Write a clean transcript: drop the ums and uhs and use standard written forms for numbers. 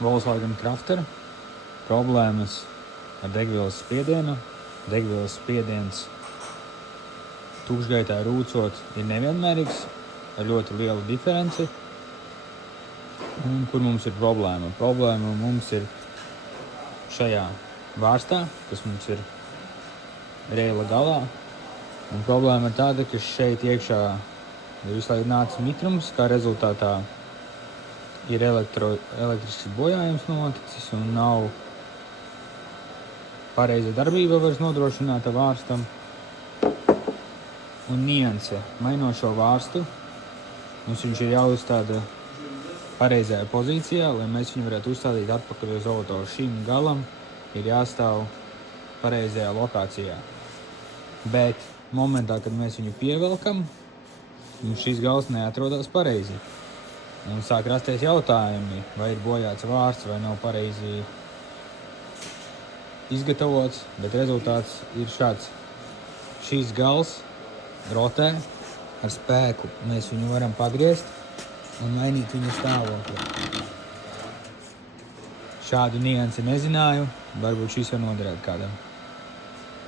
Volkswagen Crafter. Problēmas ar degvielas spiedienu. Degvielas spiediens tukšgaitā rūcot ir nevienmērīgs, ar ļoti lielu diferenci. Un kur mums ir problēma? Problēma mums ir šajā vārstā, kas mums ir reila galā. Un problēma ir tāda, ka šeit iekšā ir visu laiku nācis mitrums, kā rezultātā ir elektrisks bojājums noticis un nav pareiza darbība vairs nodrošināta vārstam. Un nianse, mainot šo vārstu, mums viņš ir jāuzstāda pareizajā pozīcijā, lai mēs viņu varētu uzstādīt atpakaļ uz auto. Šim galam ir jāstāv pareizajā lokācijā. Bet momentā, kad mēs viņu pievelkam, mums šis gals neatrodas pareizi. Un sāk rasties jautājumi, vai ir bojāts vārsts, vai nav pareizi izgatavots, bet rezultāts ir šāds. Šis gals rotē ar spēku. Mēs viņu varam pagriezt un mainīt viņa stāvokli. Šādu niansi nezināju, varbūt šis var noderēt kādam.